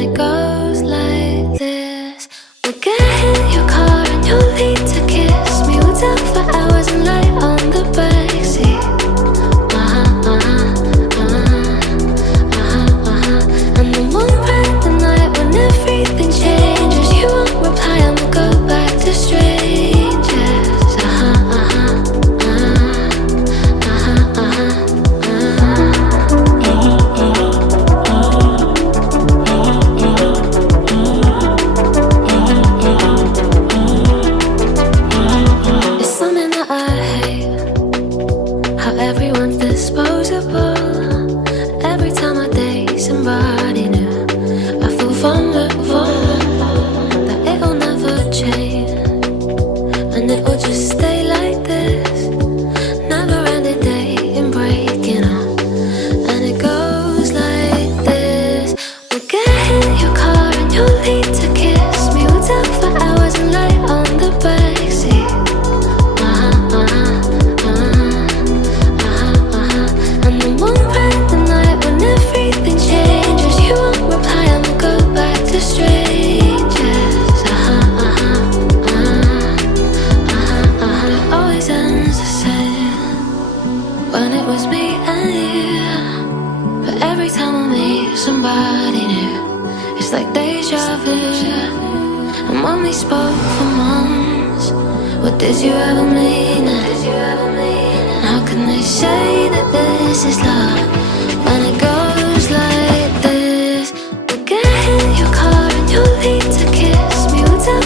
it goes like this. We'll get in your car and you'll need to kiss me. We'll talk for hours and lie on the backseat. And then we'll ride the night when everything changes. You won't reply and we'll go back to strangers. It's something that I hate, how everyone's disposable. Every time I date somebody new, I feel vulnerable, that it'll never change, and it will just stay like this. Never ending dating, breaking up, and it goes like this. We'll get in your car and you'll need to kiss me. We'll talk for hours and lie on the backseat. And then we'll ride the night when everything changes. You won't reply and we'll go back to strangers. It always ends the same when it was me and you. But every time I meet somebody new, it's like deja vu. And when we spoke for months, what did you ever mean it? And how can they say that this is love when it goes like this? We'll get in your car and you'll need to kiss me. We'll talk